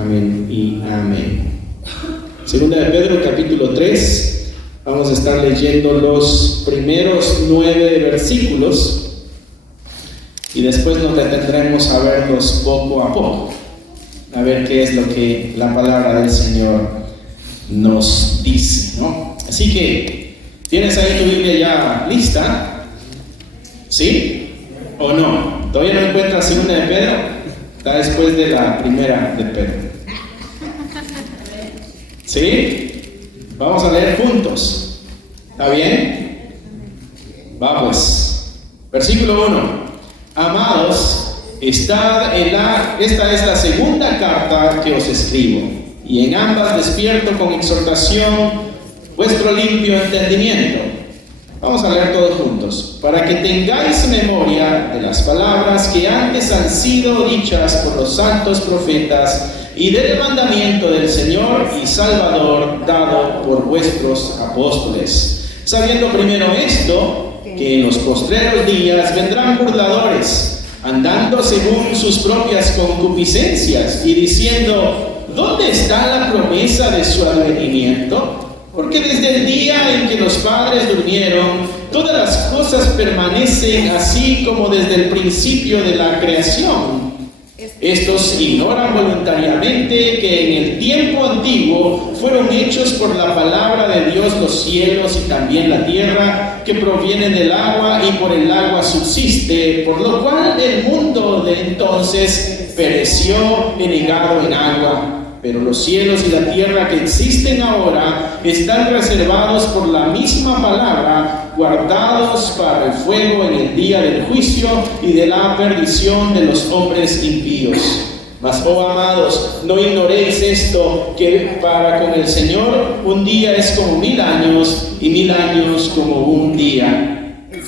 Amén y amén. Segunda de Pedro, capítulo 3. Vamos a estar leyendo los primeros 9 versículos y después nos detendremos a verlos poco a poco, a ver qué es lo que la palabra del Señor nos dice, ¿no? Así que, ¿tienes ahí tu Biblia ya lista? ¿Sí? ¿O no? ¿Todavía no encuentras segunda de Pedro? Está después de la primera de Pedro. ¿Sí? Vamos a leer juntos. ¿Está bien? Va pues. Versículo 1. Amados, esta es la segunda carta que os escribo, y en ambas despierto con exhortación vuestro limpio entendimiento. Vamos a leer todos juntos. Para que tengáis memoria de las palabras que antes han sido dichas por los santos profetas, y del mandamiento del Señor y Salvador dado por vuestros apóstoles, sabiendo primero esto, que en los postreros días vendrán burladores, andando según sus propias concupiscencias, y diciendo: ¿dónde está la promesa de su advenimiento? Porque desde el día en que los padres durmieron, todas las cosas permanecen así como desde el principio de la creación. Estos ignoran voluntariamente que en el tiempo antiguo fueron hechos por la palabra de Dios los cielos y también la tierra, que provienen del agua y por el agua subsiste, por lo cual el mundo de entonces pereció anegado en agua. Pero los cielos y la tierra que existen ahora están reservados por la misma palabra, guardados para el fuego en el día del juicio y de la perdición de los hombres impíos. Mas, oh amados, no ignoréis esto, que para con el Señor un día es como 1000 años, y 1000 años como un día.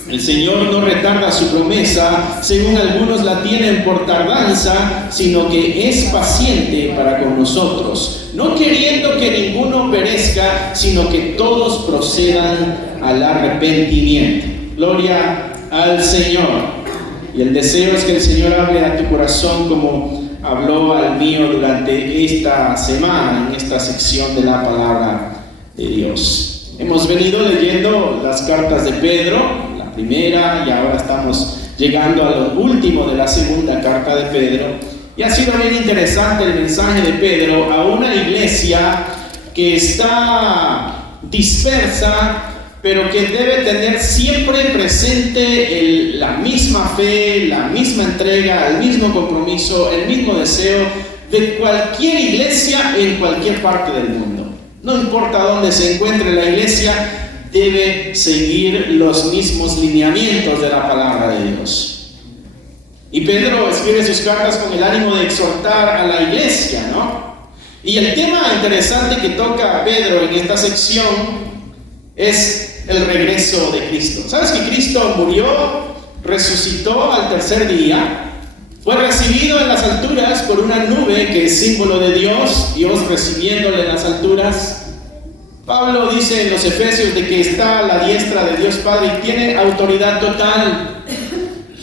El Señor no retarda su promesa, según algunos la tienen por tardanza, sino que es paciente para con nosotros, no queriendo que ninguno perezca, sino que todos procedan al arrepentimiento. Gloria al Señor. Y el deseo es que el Señor hable a tu corazón como habló al mío durante esta semana, en esta sección de la palabra de Dios. Hemos venido leyendo las cartas de Pedro, primera, y ahora estamos llegando a lo último de la segunda carta de Pedro, y ha sido bien interesante el mensaje de Pedro a una iglesia que está dispersa, pero que debe tener siempre presente la misma fe, la misma entrega, el mismo compromiso, el mismo deseo de cualquier iglesia en cualquier parte del mundo. No importa dónde se encuentre la iglesia, debe seguir los mismos lineamientos de la palabra de Dios. Y Pedro escribe sus cartas con el ánimo de exhortar a la iglesia, ¿no? Y el tema interesante que toca Pedro en esta sección es el regreso de Cristo. ¿Sabes que Cristo murió, resucitó al tercer día? Fue recibido en las alturas por una nube que es símbolo de Dios, Dios recibiéndole en las alturas. Pablo dice en los Efesios de que está a la diestra de Dios Padre y tiene autoridad total.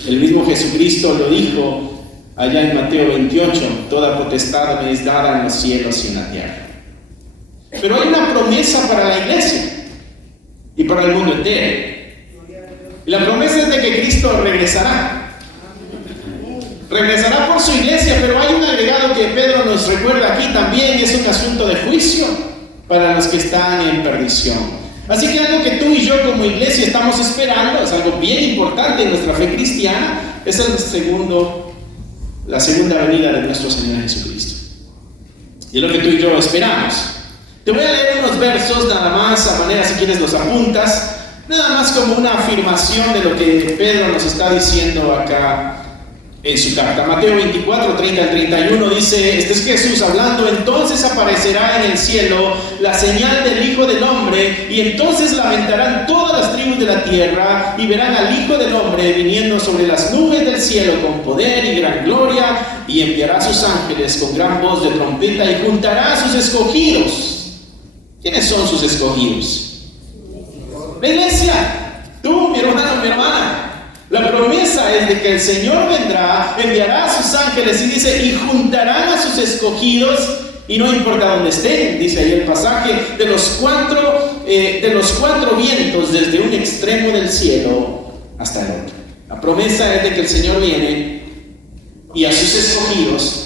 El mismo Jesucristo lo dijo allá en Mateo 28: toda potestad me es dada en los cielos y en la tierra. Pero hay una promesa para la iglesia y para el mundo entero. Y la promesa es de que Cristo regresará. Regresará por su iglesia, pero hay un agregado que Pedro nos recuerda aquí también, y es un asunto de juicio para los que están en perdición. Así que algo que tú y yo como iglesia estamos esperando, es algo bien importante en nuestra fe cristiana, es la segunda venida de nuestro Señor Jesucristo. Y es lo que tú y yo esperamos. Te voy a leer unos versos nada más, a manera, si quieres los apuntas, nada más como una afirmación de lo que Pedro nos está diciendo acá en su carta. Mateo 24, 30 al 31 dice, este es Jesús hablando: entonces aparecerá en el cielo la señal del Hijo del Hombre, y entonces lamentarán todas las tribus de la tierra, y verán al Hijo del Hombre viniendo sobre las nubes del cielo con poder y gran gloria, y enviará a sus ángeles con gran voz de trompeta, y juntará a sus escogidos. ¿Quiénes son sus escogidos? La iglesia, tú, mi hermano, mi hermana. La promesa es de que el Señor vendrá, enviará a sus ángeles y dice, y juntarán a sus escogidos, y no importa dónde estén, dice ahí el pasaje, de los cuatro vientos, desde un extremo del cielo hasta el otro. La promesa es de que el Señor viene y a sus escogidos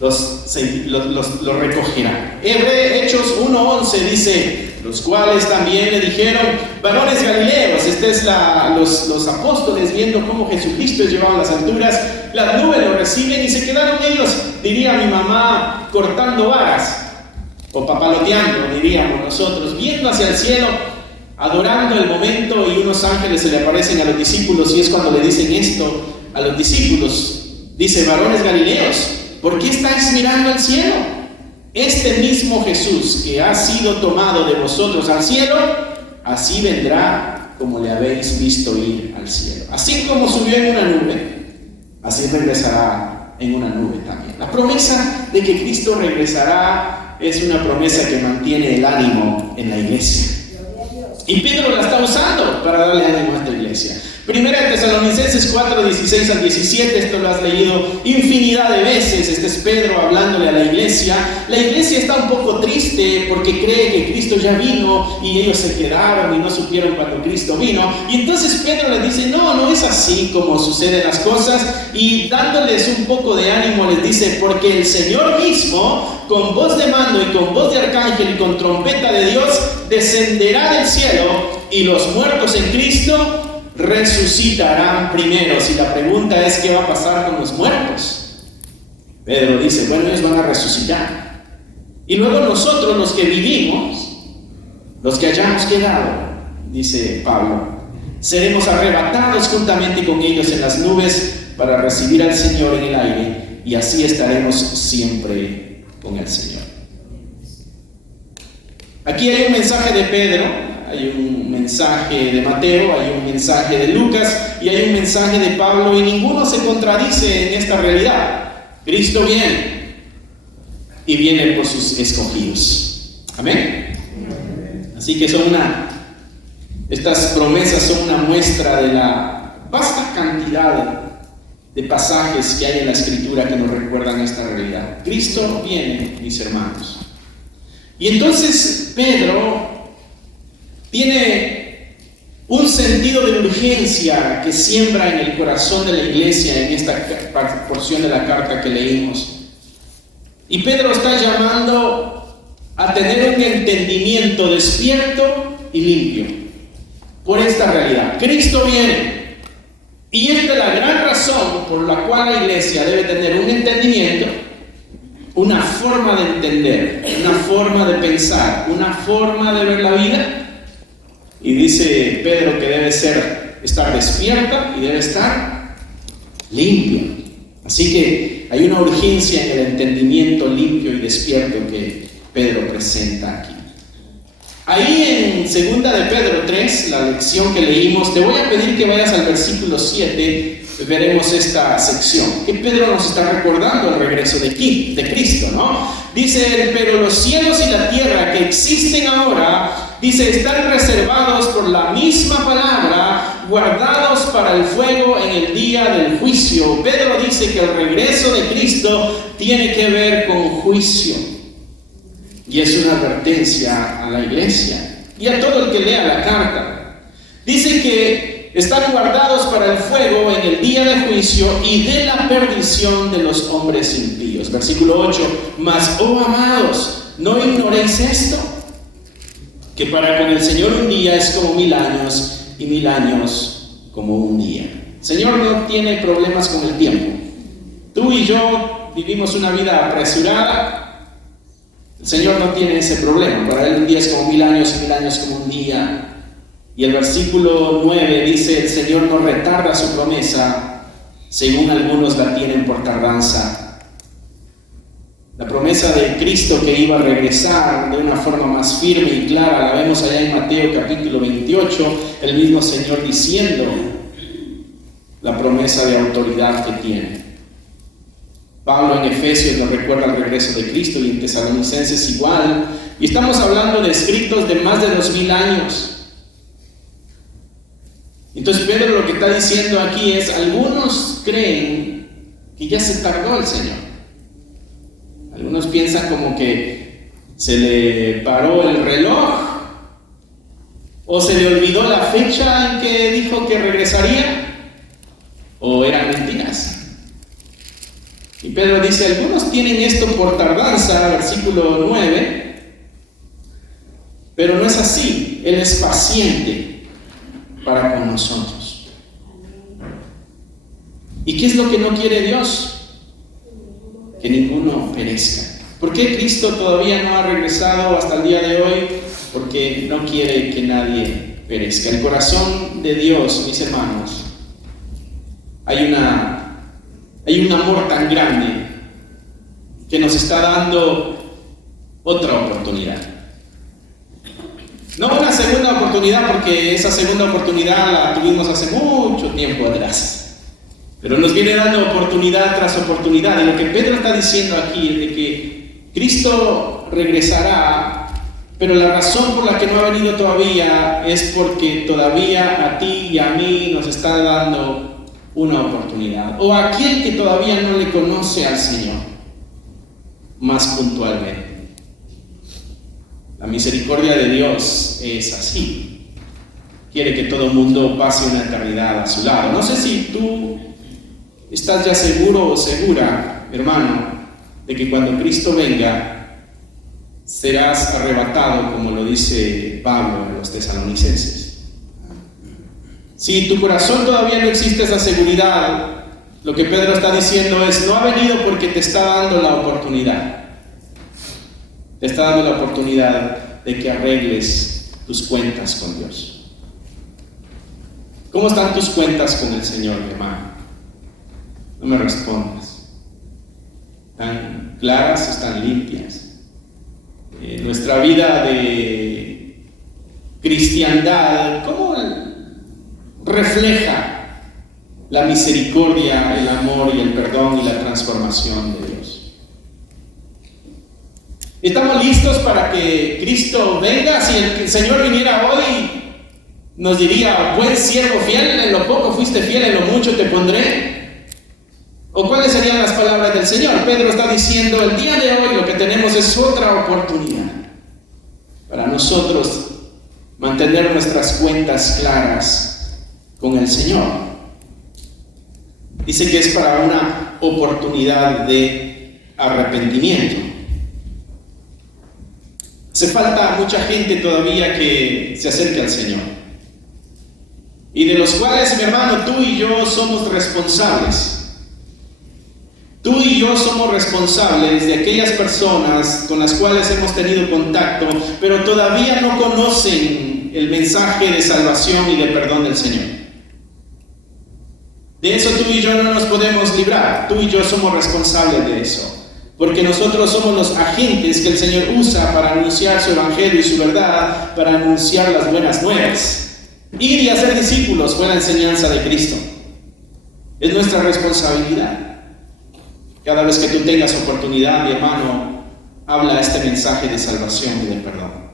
los recogerá. Hechos 1:11 dice, los cuales también le dijeron, varones galileos. Los apóstoles, viendo cómo Jesucristo es llevado a las alturas, las nubes lo reciben y se quedaron ellos, diría mi mamá, cortando varas, o papaloteando, diríamos nosotros, viendo hacia el cielo, adorando el momento, y unos ángeles se le aparecen a los discípulos, y es cuando le dicen esto a los discípulos. Dice, varones galileos, ¿por qué estáis mirando al cielo? Este mismo Jesús que ha sido tomado de vosotros al cielo, así vendrá como le habéis visto ir al cielo. Así como subió en una nube, así regresará en una nube también. La promesa de que Cristo regresará es una promesa que mantiene el ánimo en la iglesia. Y Pedro la está usando para darle ánimo a esta iglesia. Primera de Tesalonicenses 4:16 al 17, esto lo has leído infinidad de veces. Este es Pedro hablándole a la iglesia. La iglesia está un poco triste porque cree que Cristo ya vino y ellos se quedaron y no supieron cuando Cristo vino. Y entonces Pedro les dice, no es así como suceden las cosas. Y dándoles un poco de ánimo les dice, porque el Señor mismo, con voz de mando y con voz de arcángel y con trompeta de Dios, descenderá del cielo, y los muertos en Cristo resucitarán primero. Si la pregunta es ¿qué va a pasar con los muertos? Pedro dice, bueno, ellos van a resucitar. Y luego nosotros, los que vivimos, los que hayamos quedado, dice Pablo, seremos arrebatados juntamente con ellos en las nubes para recibir al Señor en el aire, y así estaremos siempre con el Señor. Aquí hay un mensaje de Pedro, hay un mensaje de Mateo, hay un mensaje de Lucas y hay un mensaje de Pablo, y ninguno se contradice en esta realidad. Cristo viene y viene por sus escogidos. Amén. Así que estas promesas son una muestra de la vasta cantidad de pasajes que hay en la Escritura que nos recuerdan esta realidad. Cristo viene, mis hermanos. Y entonces Pedro tiene un sentido de urgencia que siembra en el corazón de la iglesia en esta porción de la carta que leímos. Y Pedro está llamando a tener un entendimiento despierto y limpio por esta realidad. Cristo viene. Y esta es la gran razón por la cual la iglesia debe tener un entendimiento, una forma de entender, una forma de pensar, una forma de ver la vida. Y dice Pedro que debe estar despierta y debe estar limpia. Así que hay una urgencia en el entendimiento limpio y despierto que Pedro presenta aquí. Ahí en 2 de Pedro 3, la lección que leímos, te voy a pedir que vayas al versículo 7. Veremos esta sección que Pedro nos está recordando el regreso de Cristo, ¿no? Dice, pero los cielos y la tierra que existen ahora, dice, están reservados por la misma palabra, guardados para el fuego en el día del juicio. Pedro dice que el regreso de Cristo tiene que ver con juicio, y es una advertencia a la iglesia y a todo el que lea la carta. Dice que están guardados para el fuego en el día de juicio y de la perdición de los hombres impíos. Versículo 8, mas, oh amados, ¿no ignoréis esto? Que para con el Señor un día es como 1000 años, y 1000 años como un día. El Señor no tiene problemas con el tiempo. Tú y yo vivimos una vida apresurada. El Señor no tiene ese problema. Para Él un día es como 1000 años, y 1000 años como un día. Y el versículo 9 dice, el Señor no retarda su promesa, según algunos la tienen por tardanza. La promesa de Cristo que iba a regresar de una forma más firme y clara, la vemos allá en Mateo capítulo 28, el mismo Señor diciendo la promesa de autoridad que tiene. Pablo en Efesios nos recuerda el regreso de Cristo, y en Tesalonicenses igual. Y estamos hablando de escritos de más de 2000 años. Entonces Pedro lo que está diciendo aquí es, algunos creen que ya se tardó el Señor. Algunos piensan como que se le paró el reloj, o se le olvidó la fecha en que dijo que regresaría, o eran mentiras. Y Pedro dice, algunos tienen esto por tardanza, versículo 9, pero no es así. Él es paciente para con nosotros. ¿Y qué es lo que no quiere Dios? Que ninguno perezca. ¿Por qué Cristo todavía no ha regresado hasta el día de hoy? Porque no quiere que nadie perezca. El corazón de Dios, mis hermanos, hay un amor tan grande que nos está dando otra oportunidad. No una segunda oportunidad, porque esa segunda oportunidad la tuvimos hace mucho tiempo atrás, pero nos viene dando oportunidad tras oportunidad. Y lo que Pedro está diciendo aquí es de que Cristo regresará, pero la razón por la que no ha venido todavía es porque todavía a ti y a mí nos está dando una oportunidad, o a aquel que todavía no le conoce al Señor más puntualmente. La misericordia de Dios es así. Quiere que todo el mundo pase una eternidad a su lado. No sé si tú estás ya seguro o segura, hermano, de que cuando Cristo venga serás arrebatado, como lo dice Pablo a los tesalonicenses. Si tu corazón todavía no existe esa seguridad, lo que Pedro está diciendo es, no ha venido porque te está dando la oportunidad. Te está dando la oportunidad de que arregles tus cuentas con Dios. ¿Cómo están tus cuentas con el Señor, hermano? No me respondas. ¿Están claras? ¿Están limpias? Nuestra vida de cristiandad, ¿cómo refleja la misericordia, el amor y el perdón y la transformación de Dios? ¿Estamos listos para que Cristo venga? Si el Señor viniera hoy, nos diría, buen siervo fiel, en lo poco fuiste fiel, en lo mucho te pondré. ¿O cuáles serían las palabras del Señor? Pedro está diciendo, el día de hoy lo que tenemos es otra oportunidad para nosotros mantener nuestras cuentas claras con el Señor. Dice que es para una oportunidad de arrepentimiento. Hace falta mucha gente todavía que se acerque al Señor, y de los cuales, mi hermano, tú y yo somos responsables. Tú y yo somos responsables de aquellas personas con las cuales hemos tenido contacto, pero todavía no conocen el mensaje de salvación y de perdón del Señor. De eso tú y yo no nos podemos librar. Tú y yo somos responsables de eso, porque nosotros somos los agentes que el Señor usa para anunciar su evangelio y su verdad, para anunciar las buenas nuevas. Ir y hacer discípulos fue la enseñanza de Cristo. Es nuestra responsabilidad. Cada vez que tú tengas oportunidad, mi hermano, habla este mensaje de salvación y de perdón.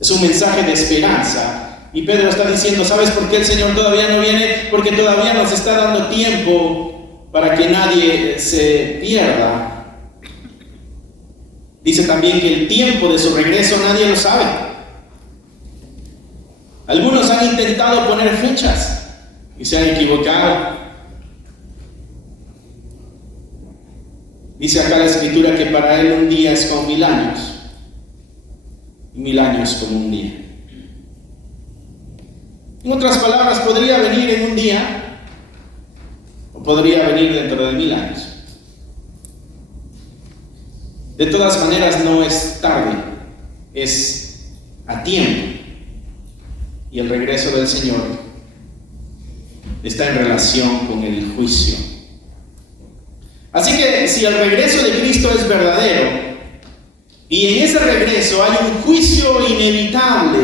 Es un mensaje de esperanza. Y Pedro está diciendo, ¿sabes por qué el Señor todavía no viene? Porque todavía nos está dando tiempo para que nadie se pierda. Dice también que el tiempo de su regreso nadie lo sabe. Algunos han intentado poner fechas y se han equivocado. Dice acá la Escritura que para él un día es como 1000 años, y 1000 años como un día. En otras palabras, podría venir en un día, o podría venir dentro de 1000 años. De todas maneras, no es tarde, es a tiempo. Y el regreso del Señor está en relación con el juicio. Así que si el regreso de Cristo es verdadero, y en ese regreso hay un juicio inevitable,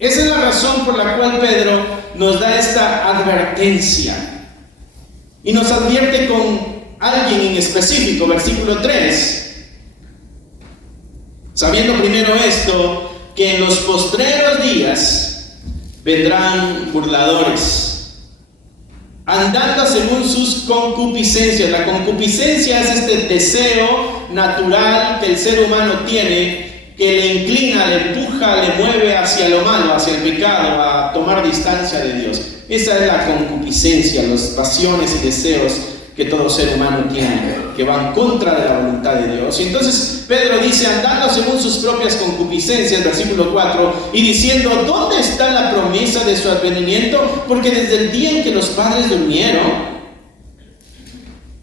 esa es la razón por la cual Pedro nos da esta advertencia. Y nos advierte con alguien en específico, versículo 3. Sabiendo primero esto, que en los postreros días vendrán burladores, andando según sus concupiscencias. La concupiscencia es este deseo natural que el ser humano tiene, que le inclina, le empuja, le mueve hacia lo malo, hacia el pecado, a tomar distancia de Dios. Esa es la concupiscencia, las pasiones y deseos que todo ser humano tiene, que van contra de la voluntad de Dios. Y entonces Pedro dice, andando según sus propias concupiscencias, versículo 4, y diciendo, ¿dónde está la promesa de su advenimiento? Porque desde el día en que los padres durmieron,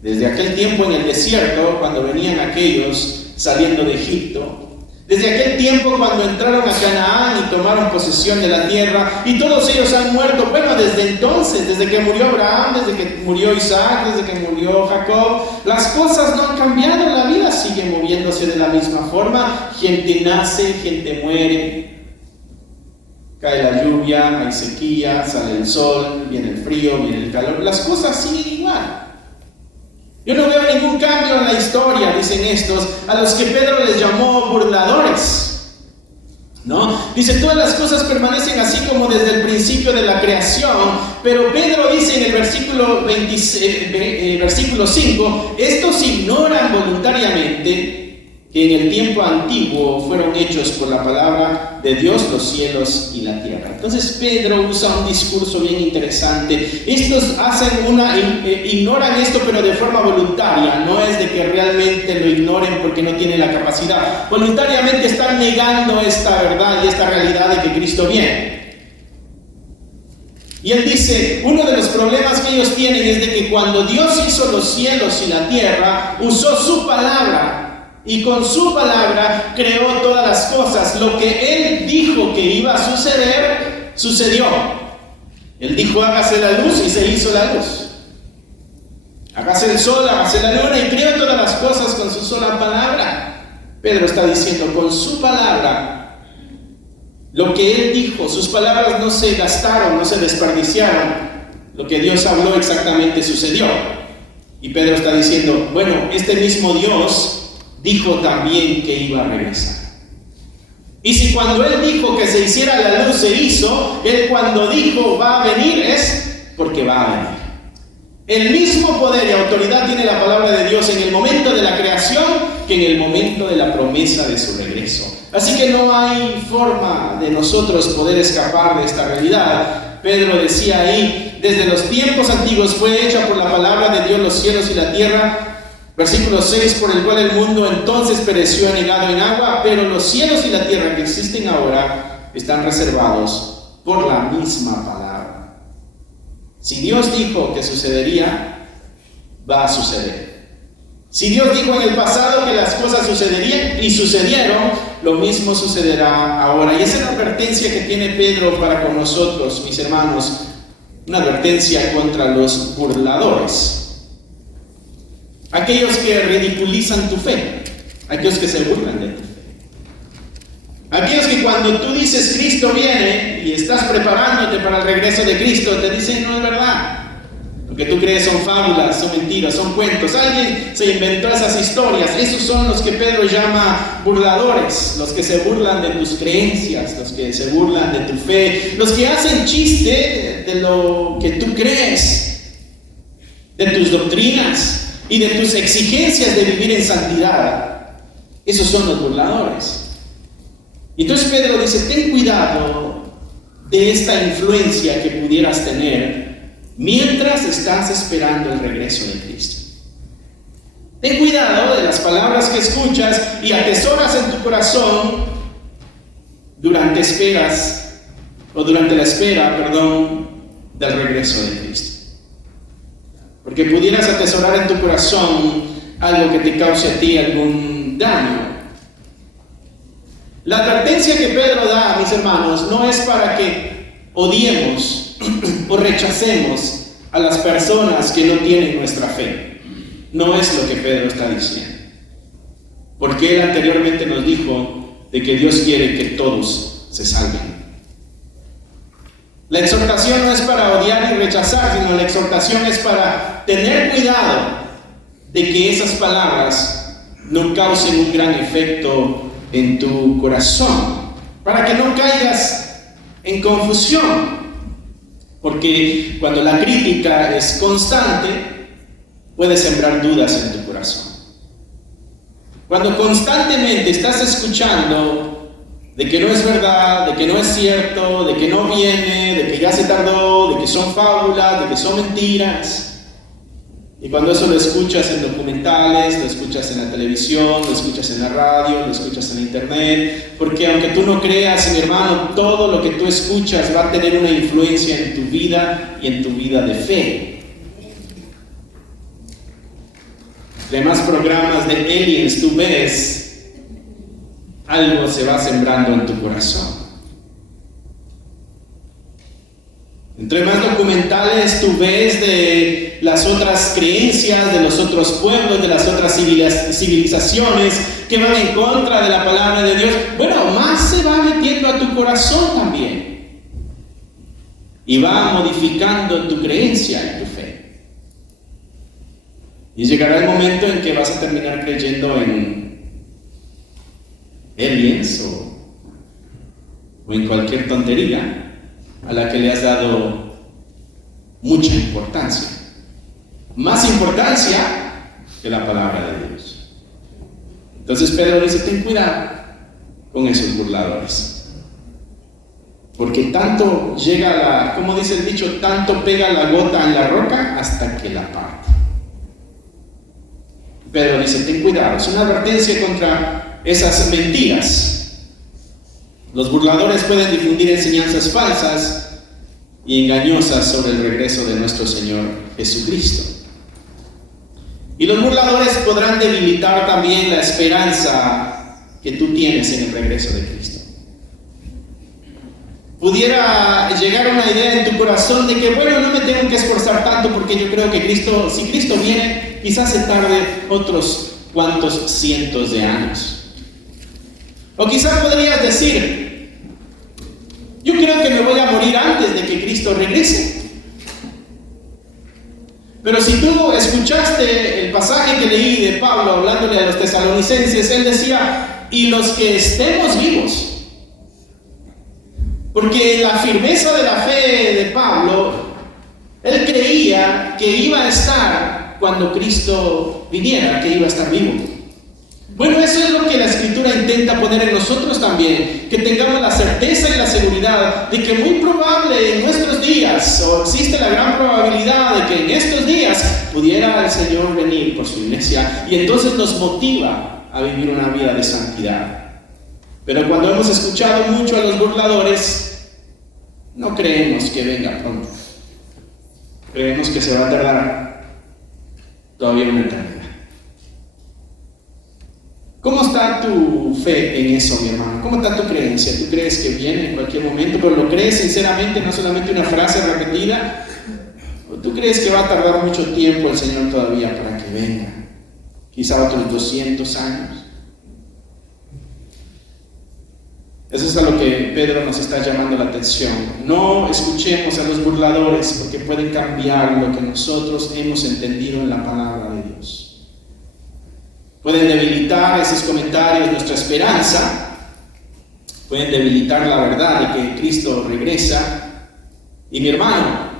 desde aquel tiempo en el desierto, cuando venían aquellos saliendo de Egipto, desde aquel tiempo cuando entraron a Canaán y tomaron posesión de la tierra, y todos ellos han muerto. Bueno, desde entonces, desde que murió Abraham, desde que murió Isaac, desde que murió Jacob, las cosas no han cambiado, la vida sigue moviéndose de la misma forma. Gente nace, gente muere, cae la lluvia, hay sequía, sale el sol, viene el frío, viene el calor, las cosas siguen igual. Yo no veo ningún cambio en la historia, dicen estos, a los que Pedro les llamó burladores, ¿no? Dice, todas las cosas permanecen así como desde el principio de la creación, pero Pedro dice en el versículo 5, estos ignoran voluntariamente que en el tiempo antiguo fueron hechos por la palabra de Dios los cielos y la tierra. Entonces Pedro usa un discurso bien interesante. Estos ignoran esto, pero de forma voluntaria. No es de que realmente lo ignoren porque no tienen la capacidad. Voluntariamente están negando esta verdad y esta realidad de que Cristo viene. Y él dice, uno de los problemas que ellos tienen es de que cuando Dios hizo los cielos y la tierra, usó su palabra. Y con su palabra creó todas las cosas. Lo que Él dijo que iba a suceder, sucedió. Él dijo, hágase la luz, y se hizo la luz. Hágase el sol, hágase la luna, y creó todas las cosas con su sola palabra. Pedro está diciendo, con su palabra, lo que Él dijo, sus palabras no se gastaron, no se desperdiciaron. Lo que Dios habló exactamente sucedió. Y Pedro está diciendo, bueno, este mismo Dios dijo también que iba a regresar. Y si cuando Él dijo que se hiciera la luz se hizo, Él cuando dijo va a venir es porque va a venir. El mismo poder y autoridad tiene la palabra de Dios en el momento de la creación que en el momento de la promesa de su regreso. Así que no hay forma de nosotros poder escapar de esta realidad. Pedro decía ahí, desde los tiempos antiguos fue hecha por la palabra de Dios los cielos y la tierra. Versículo 6, por el cual el mundo entonces pereció anegado en agua, pero los cielos y la tierra que existen ahora están reservados por la misma palabra. Si Dios dijo que sucedería, va a suceder. Si Dios dijo en el pasado que las cosas sucederían y sucedieron, lo mismo sucederá ahora. Y esa es la advertencia que tiene Pedro para con nosotros, mis hermanos, una advertencia contra los burladores. Aquellos que ridiculizan tu fe, aquellos que se burlan de tu fe, aquellos que cuando tú dices Cristo viene y estás preparándote para el regreso de Cristo, te dicen no es verdad, lo que tú crees son fábulas, son mentiras, son cuentos, alguien se inventó esas historias. Esos son los que Pedro llama burladores, los que se burlan de tus creencias, los que se burlan de tu fe, los que hacen chiste de lo que tú crees, de tus doctrinas y de tus exigencias de vivir en santidad. Esos son los burladores. Y entonces Pedro dice, ten cuidado de esta influencia que pudieras tener mientras estás esperando el regreso de Cristo. Ten cuidado de las palabras que escuchas y atesoras en tu corazón durante la espera, del regreso de Cristo. Porque pudieras atesorar en tu corazón algo que te cause a ti algún daño. La advertencia que Pedro da, mis hermanos, no es para que odiemos o rechacemos a las personas que no tienen nuestra fe. No es lo que Pedro está diciendo. Porque él anteriormente nos dijo de que Dios quiere que todos se salven. La exhortación no es para odiar y rechazar, sino la exhortación es para tener cuidado de que esas palabras no causen un gran efecto en tu corazón, para que no caigas en confusión. Porque cuando la crítica es constante, puede sembrar dudas en tu corazón. Cuando constantemente estás escuchando de que no es verdad, de que no es cierto, de que no viene, de que ya se tardó, de que son fábulas, de que son mentiras. Y cuando eso lo escuchas en documentales, lo escuchas en la televisión, lo escuchas en la radio, lo escuchas en internet, porque aunque tú no creas, mi hermano, todo lo que tú escuchas va a tener una influencia en tu vida y en tu vida de fe. Entre más programas de aliens tú ves, algo se va sembrando en tu corazón. Entre más documentales tú ves de las otras creencias, de los otros pueblos, de las otras civilizaciones que van en contra de la palabra de Dios, bueno, más se va metiendo a tu corazón también. Y va modificando tu creencia y tu fe. Y llegará el momento en que vas a terminar creyendo en aliens o en cualquier tontería a la que le has dado mucha importancia. Más importancia que la palabra de Dios. Entonces Pedro dice, ten cuidado con esos burladores. Porque tanto llega como dice el dicho, tanto pega la gota en la roca hasta que la parte. Pedro dice, ten cuidado. Es una advertencia contra esas mentiras. Los burladores pueden difundir enseñanzas falsas y engañosas sobre el regreso de nuestro Señor Jesucristo. Y los burladores podrán debilitar también la esperanza que tú tienes en el regreso de Cristo. Pudiera llegar una idea en tu corazón de que, bueno, no me tengo que esforzar tanto porque yo creo que Cristo, si Cristo viene, quizás se tarde otros cuantos cientos de años. O quizás podrías decir, yo creo que me voy a morir antes de que Cristo regrese. Pero si tú escuchaste el pasaje que leí de Pablo hablándole a los tesalonicenses, él decía, y los que estemos vivos. Porque la firmeza de la fe de Pablo, él creía que iba a estar cuando Cristo viniera, que iba a estar vivo. Bueno, eso es lo que la Escritura intenta poner en nosotros también, que tengamos la certeza y la seguridad de que muy probable en nuestros días, o existe la gran probabilidad de que en estos días pudiera el Señor venir por su iglesia, y entonces nos motiva a vivir una vida de santidad. Pero cuando hemos escuchado mucho a los burladores, no creemos que venga pronto. Creemos que se va a tardar todavía una eternidad. ¿Cómo está tu fe en eso, mi hermano? ¿Cómo está tu creencia? ¿Tú crees que viene en cualquier momento, pero lo crees sinceramente, no solamente una frase repetida? ¿O tú crees que va a tardar mucho tiempo el Señor todavía para que venga? Quizá otros 200 años. Eso es a lo que Pedro nos está llamando la atención. No escuchemos a los burladores porque pueden cambiar lo que nosotros hemos entendido en la palabra de Dios. Pueden debilitar esos comentarios nuestra esperanza, pueden debilitar la verdad de que Cristo regresa. Y mi hermano,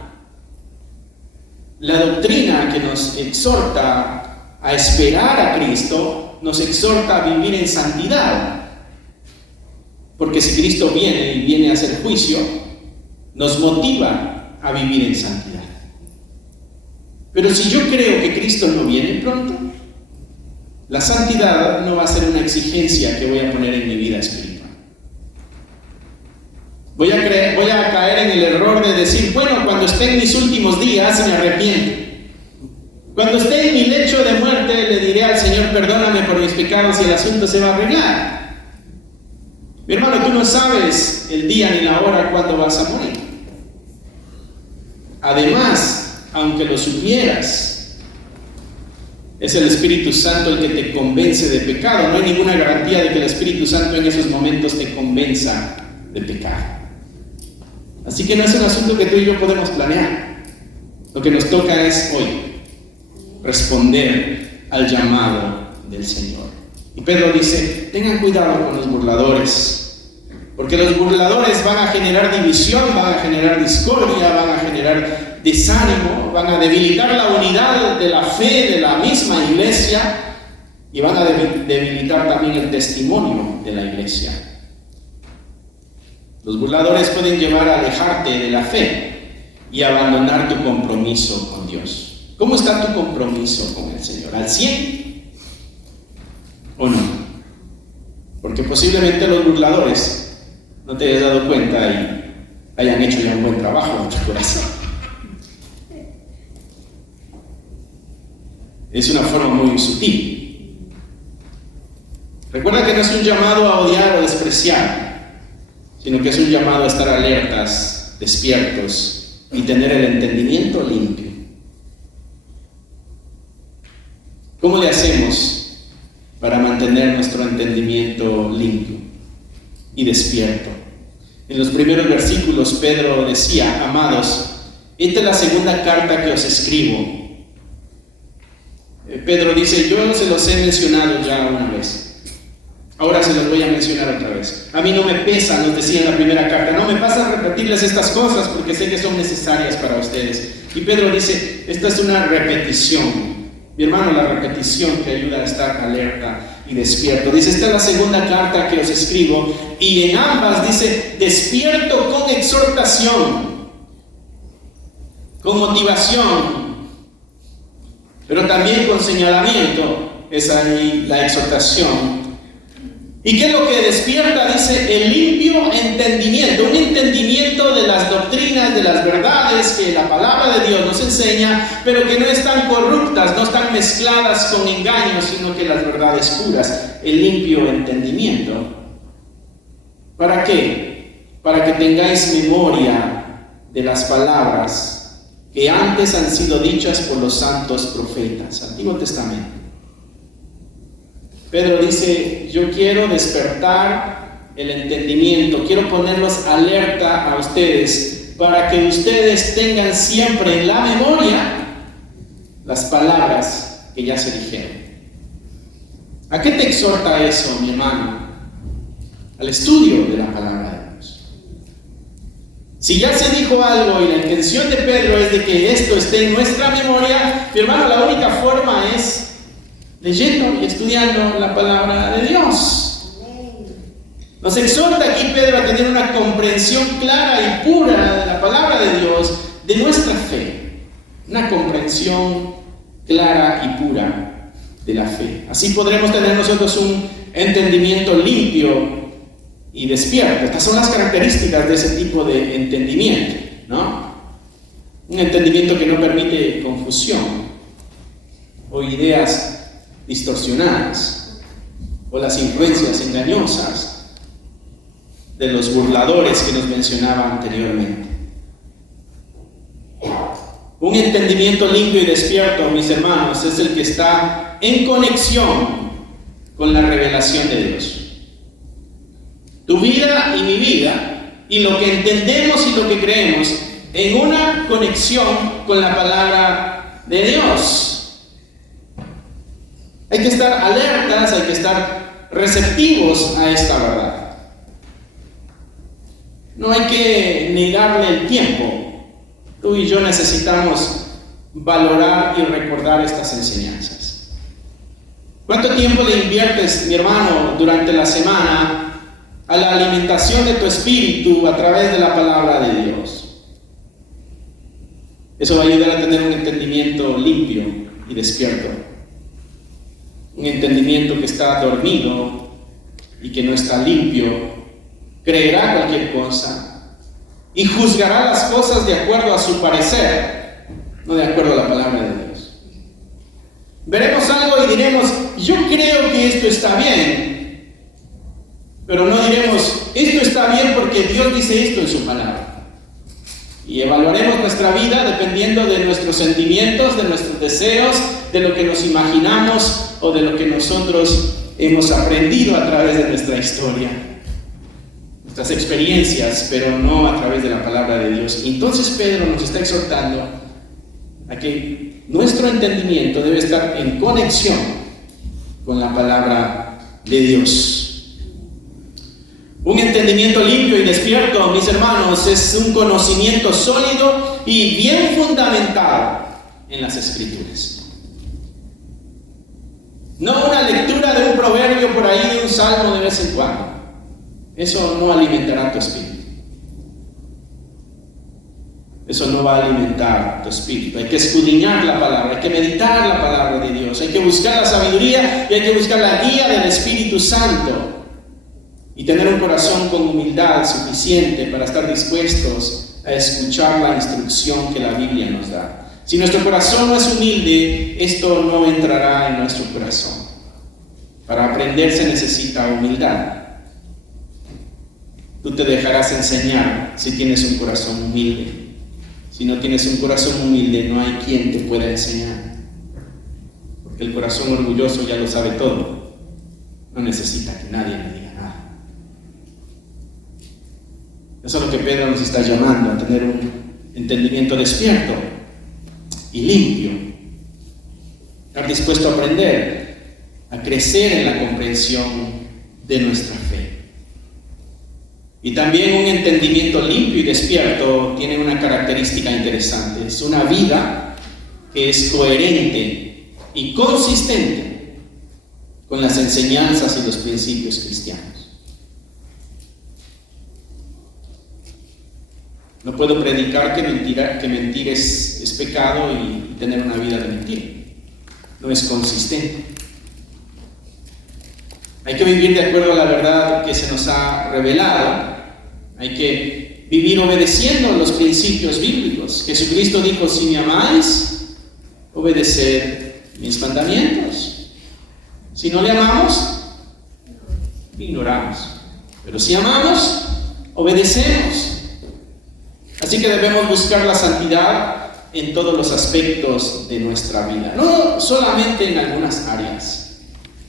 la doctrina que nos exhorta a esperar a Cristo, nos exhorta a vivir en santidad. Porque si Cristo viene y viene a hacer juicio, nos motiva a vivir en santidad. Pero si yo creo que Cristo no viene pronto, la santidad no va a ser una exigencia que voy a poner en mi vida espiritual. Voy a caer en el error de decir, bueno, cuando esté en mis últimos días me arrepiento. Cuando esté en mi lecho de muerte le diré al Señor, perdóname por mis pecados y el asunto se va a arreglar. Mi hermano, tú no sabes el día ni la hora cuándo vas a morir. Además, aunque lo supieras, es el Espíritu Santo el que te convence de pecado. No hay ninguna garantía de que el Espíritu Santo en esos momentos te convenza de pecado. Así que no es un asunto que tú y yo podemos planear. Lo que nos toca es hoy responder al llamado del Señor. Y Pedro dice, tengan cuidado con los burladores. Porque los burladores van a generar división, van a generar discordia, van a generar desánimo, van a debilitar la unidad de la fe de la misma iglesia y van a debilitar también el testimonio de la iglesia. Los burladores pueden llevar a alejarte de la fe y abandonar tu compromiso con Dios. ¿Cómo está tu compromiso con el Señor? ¿Al 100 o no? Porque posiblemente los burladores no te hayas dado cuenta y hayan hecho ya un buen trabajo en tu corazón. Es una forma muy sutil. Recuerda que no es un llamado a odiar o despreciar, sino que es un llamado a estar alertas, despiertos y tener el entendimiento limpio. ¿Cómo le hacemos para mantener nuestro entendimiento limpio y despierto? En los primeros versículos Pedro decía: amados, esta es la segunda carta que os escribo. Pedro dice: yo se los he mencionado ya una vez, ahora se los voy a mencionar otra vez. A mí no me pesa, nos decía en la primera carta, no me pasa repetirles estas cosas porque sé que son necesarias para ustedes. Y Pedro dice: esta es una repetición. Mi hermano, la repetición te ayuda a estar alerta y despierto. Dice: esta es la segunda carta que os escribo, y en ambas dice: despierto con exhortación, con motivación, pero también con señalamiento. Es ahí la exhortación. ¿Y qué es lo que despierta? Dice: el limpio entendimiento, un entendimiento de las doctrinas, de las verdades que la palabra de Dios nos enseña, pero que no están corruptas, no están mezcladas con engaños, sino que las verdades puras. El limpio entendimiento. ¿Para qué? Para que tengáis memoria de las palabras que antes han sido dichas por los santos profetas. Antiguo Testamento. Pedro dice: yo quiero despertar el entendimiento, quiero ponerlos alerta a ustedes, para que ustedes tengan siempre en la memoria las palabras que ya se dijeron. ¿A qué te exhorta eso, mi hermano? Al estudio de la palabra de Dios. Si ya se dijo algo y la intención de Pedro es de que esto esté en nuestra memoria, mi hermano, la única forma es leyendo y estudiando la palabra de Dios. Nos exhorta aquí Pedro a tener una comprensión clara y pura de la palabra de Dios, de nuestra fe. Una comprensión clara y pura de la fe. Así podremos tener nosotros un entendimiento limpio y despierto. Estas son las características de ese tipo de entendimiento, ¿no? Un entendimiento que no permite confusión o ideas distorsionadas o las influencias engañosas de los burladores que nos mencionaba anteriormente. Un entendimiento limpio y despierto, mis hermanos, es el que está en conexión con la revelación de Dios. Tu vida y mi vida, y lo que entendemos y lo que creemos, en una conexión con la palabra de Dios. Hay que estar alertas, hay que estar receptivos a esta verdad. No hay que negarle el tiempo. Tú y yo necesitamos valorar y recordar estas enseñanzas. ¿Cuánto tiempo le inviertes, mi hermano, durante la semana a la alimentación de tu espíritu a través de la palabra de Dios? Eso va a ayudar a tener un entendimiento limpio y despierto. Un entendimiento que está dormido y que no está limpio, creerá cualquier cosa y juzgará las cosas de acuerdo a su parecer, no de acuerdo a la palabra de Dios. Veremos algo y diremos: yo creo que esto está bien, pero no diremos: esto está bien porque Dios dice esto en su palabra. Y evaluaremos nuestra vida dependiendo de nuestros sentimientos, de nuestros deseos, de lo que nos imaginamos o de lo que nosotros hemos aprendido a través de nuestra historia, nuestras experiencias, pero no a través de la palabra de Dios. Entonces Pedro nos está exhortando a que nuestro entendimiento debe estar en conexión con la palabra de Dios. Un entendimiento limpio y despierto, mis hermanos, es un conocimiento sólido y bien fundamentado en las Escrituras. No una lectura de un proverbio por ahí, de un salmo de vez en cuando. Eso no alimentará tu espíritu. Eso no va a alimentar tu espíritu. Hay que escudriñar la palabra, hay que meditar la palabra de Dios, hay que buscar la sabiduría y hay que buscar la guía del Espíritu Santo y tener un corazón con humildad suficiente para estar dispuestos a escuchar la instrucción que la Biblia nos da. Si nuestro corazón no es humilde, esto no entrará en nuestro corazón. Para aprender se necesita humildad. Tú te dejarás enseñar si tienes un corazón humilde. Si no tienes un corazón humilde, no hay quien te pueda enseñar. Porque el corazón orgulloso ya lo sabe todo. No necesita que nadie le diga nada. Eso es lo que Pedro nos está llamando, a tener un entendimiento despierto y limpio. Estar dispuesto a aprender, a crecer en la comprensión de nuestra fe. Y también un entendimiento limpio y despierto tiene una característica interesante. Es una vida que es coherente y consistente con las enseñanzas y los principios cristianos. No puedo predicar que mentir es pecado y tener una vida de mentira. No es consistente. Hay que vivir de acuerdo a la verdad que se nos ha revelado. Hay que vivir obedeciendo los principios bíblicos. Jesucristo dijo: si me amáis, obedeced mis mandamientos. Si no le amamos, ignoramos. Pero si amamos, obedecemos. Así que debemos buscar la santidad en todos los aspectos de nuestra vida. No solamente en algunas áreas,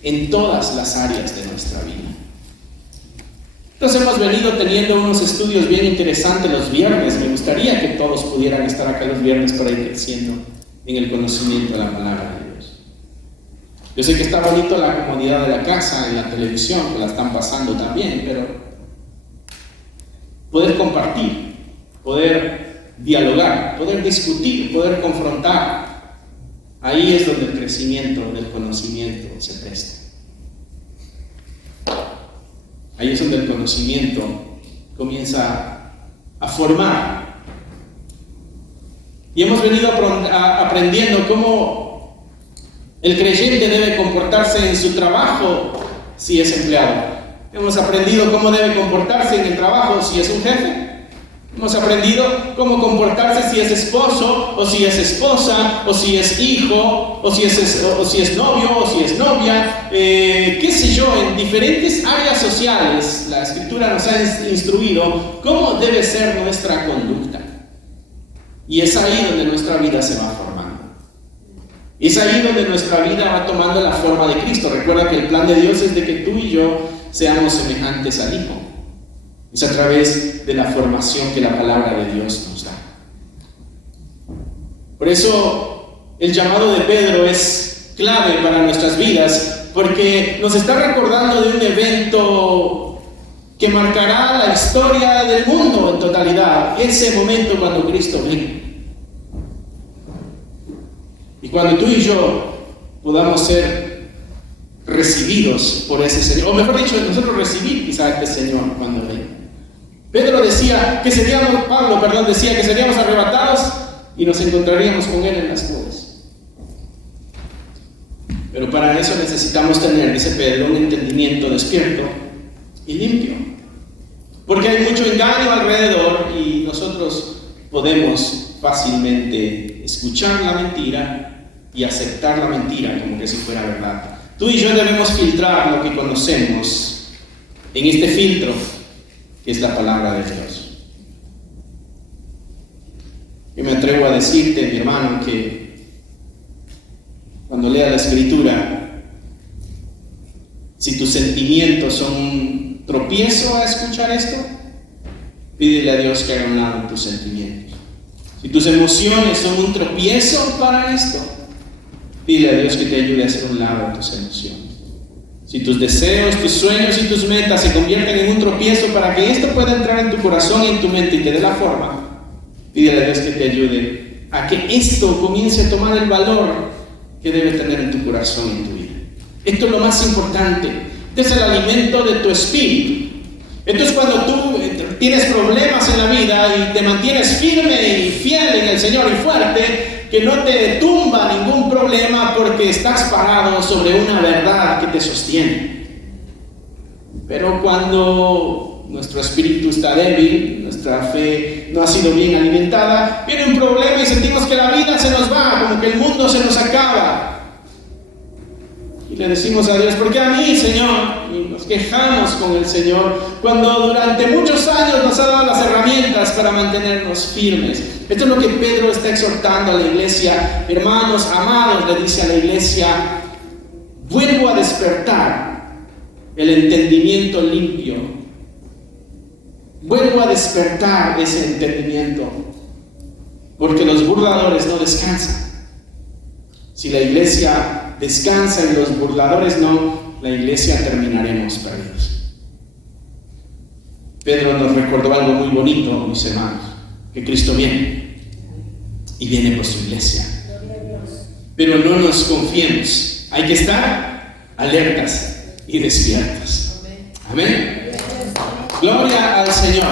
en todas las áreas de nuestra vida. Entonces hemos venido teniendo unos estudios bien interesantes los viernes. Me gustaría que todos pudieran estar acá los viernes para ir creciendo en el conocimiento de la palabra de Dios. Yo sé que está bonito la comodidad de la casa, en la televisión, que la están pasando también, pero poder compartir, poder dialogar, poder discutir, poder confrontar, ahí es donde el crecimiento del conocimiento se presta. Ahí es donde el conocimiento comienza a formar. Y hemos venido aprendiendo cómo el creyente debe comportarse en su trabajo si es empleado. Hemos aprendido cómo debe comportarse en el trabajo si es un jefe. Hemos aprendido cómo comportarse si es esposo, o si es esposa, o si es hijo, o si es novio, o si es novia, qué sé yo, en diferentes áreas sociales. La Escritura nos ha instruido cómo debe ser nuestra conducta. Y es ahí donde nuestra vida se va formando. Es ahí donde nuestra vida va tomando la forma de Cristo. Recuerda que el plan de Dios es de que tú y yo seamos semejantes al Hijo. Es a través de la formación que la palabra de Dios nos da. Por eso el llamado de Pedro es clave para nuestras vidas, porque nos está recordando de un evento que marcará la historia del mundo en totalidad, ese momento cuando Cristo venga. Y cuando tú y yo podamos ser recibidos por ese Señor, o mejor dicho, nosotros recibir quizá a este Señor cuando venga. Pablo decía que seríamos arrebatados y nos encontraríamos con Él en las nubes. Pero para eso necesitamos tener, dice Pedro, un entendimiento despierto y limpio. Porque hay mucho engaño alrededor y nosotros podemos fácilmente escuchar la mentira y aceptar la mentira como que si fuera verdad. Tú y yo debemos filtrar lo que conocemos en este filtro que es la palabra de Dios. Yo me atrevo a decirte, mi hermano, que cuando leas la Escritura, si tus sentimientos son un tropiezo a escuchar esto, pídele a Dios que haga un lado tus sentimientos. Si tus emociones son un tropiezo para esto, pídele a Dios que te ayude a hacer un lado tus emociones. Si tus deseos, tus sueños y tus metas se convierten en un tropiezo, para que esto pueda entrar en tu corazón y en tu mente y te dé la forma, pídele a Dios que te ayude a que esto comience a tomar el valor que debe tener en tu corazón y en tu vida. Esto es lo más importante. Este es el alimento de tu espíritu. Entonces, cuando tú tienes problemas en la vida y te mantienes firme y fiel en el Señor y fuerte, que no te tumba ningún problema porque estás parado sobre una verdad que te sostiene. Pero cuando nuestro espíritu está débil, nuestra fe no ha sido bien alimentada, viene un problema y sentimos que la vida se nos va, como que el mundo se nos acaba. Y le decimos a Dios, ¿por qué a mí, Señor? Y nos quejamos con el Señor, cuando durante muchos años nos ha dado las herramientas para mantenernos firmes. Esto es lo que Pedro está exhortando a la iglesia. Hermanos, amados, le dice a la iglesia, vuelvo a despertar el entendimiento limpio. Vuelvo a despertar ese entendimiento, porque los burladores no descansan. Si la iglesia descansa y los burladores no, la iglesia terminaremos perdidos. Pedro nos recordó algo muy bonito, mis hermanos, que Cristo viene y viene por su iglesia. Pero no nos confiemos, hay que estar alertas y despiertos. Amén. Gloria al Señor.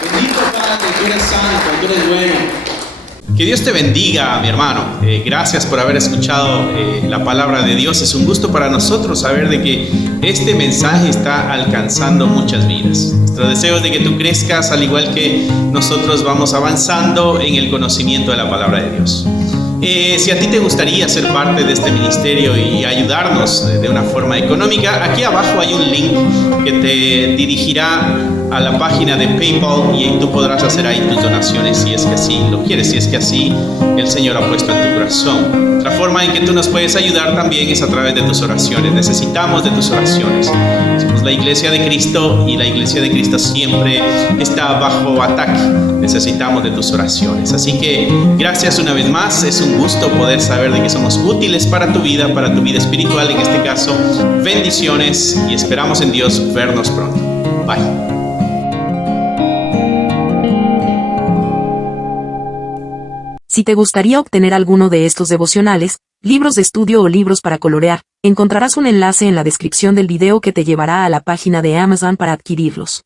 Bendito Padre, tú eres santo, tú eres bueno. Que Dios te bendiga, mi hermano. Gracias por haber escuchado la palabra de Dios. Es un gusto para nosotros saber de que este mensaje está alcanzando muchas vidas. Nuestro deseo es de que tú crezcas al igual que nosotros vamos avanzando en el conocimiento de la palabra de Dios. Si a ti te gustaría ser parte de este ministerio y ayudarnos de una forma económica, aquí abajo hay un link que te dirigirá a la página de PayPal y tú podrás hacer ahí tus donaciones si es que así lo quieres, si es que así el Señor ha puesto en tu corazón. Otra forma en que tú nos puedes ayudar también es a través de tus oraciones. Necesitamos de tus oraciones. Somos la Iglesia de Cristo y la Iglesia de Cristo siempre está bajo ataque. Necesitamos de tus oraciones. Así que gracias una vez más. Es un gusto poder saber de que somos útiles para tu vida espiritual en este caso. Bendiciones y esperamos en Dios vernos pronto. Bye. Si te gustaría obtener alguno de estos devocionales, libros de estudio o libros para colorear, encontrarás un enlace en la descripción del video que te llevará a la página de Amazon para adquirirlos.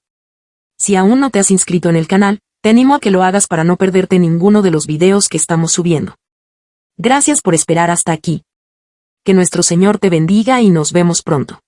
Si aún no te has inscrito en el canal, te animo a que lo hagas para no perderte ninguno de los videos que estamos subiendo. Gracias por esperar hasta aquí. Que nuestro Señor te bendiga y nos vemos pronto.